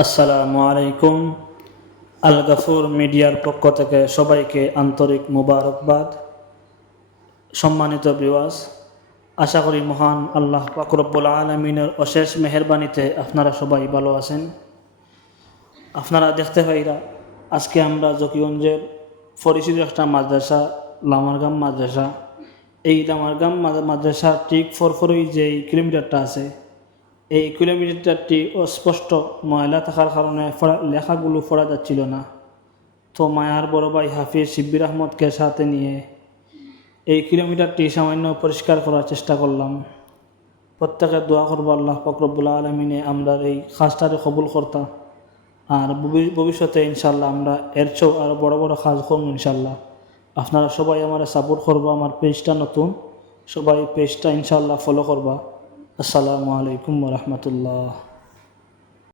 আসসালামু আলাইকুম। আল গাফুর মিডিয়ার পক্ষ থেকে সবাইকে আন্তরিক মুবারকবাদ। সম্মানিত ভিউয়ার্স, আশা করি মহান আল্লাহ পাক রব্বুল আলামিনের অশেষ মেহেরবানিতে আপনারা সবাই ভালো আছেন। আপনারা দেখতে পাইরা আজকে আমরা জকিগঞ্জের পরিচিত একটা মাদ্রাসা, লামারগাম মাদ্রাসা। এই লামারগাম মাদ্রাসা ঠিক ফরফরই যে কিলোমিটারটা আছে, এই কিলোমিটারটি অস্পষ্ট ময়লা থাকার কারণে লেখাগুলো পড়া যাচ্ছিল না। তো মায়ার বড় ভাই হাফিজ শিব্বির আহমদকে সাথে নিয়ে এই কিলোমিটারটি সামান্য পরিষ্কার করার চেষ্টা করলাম। প্রত্যেকে দোয়া করবো আল্লাহ পাক রব্বুল আলামিনে আমরা এই কাজটারে কবুল করতাম, আর ভবিষ্যতে ইনশাল্লাহ আমরা এর চেয়েও আরও বড় বড় কাজ করব ইনশাল্লাহ। আপনারা সবাই আমার সাপোর্ট করবো, আমার পেজটা নতুন, সবাই পেজটা ইনশাল্লাহ ফলো করবা। আসসালামু আলাইকুম ওয়া রাহমাতুল্লাহ।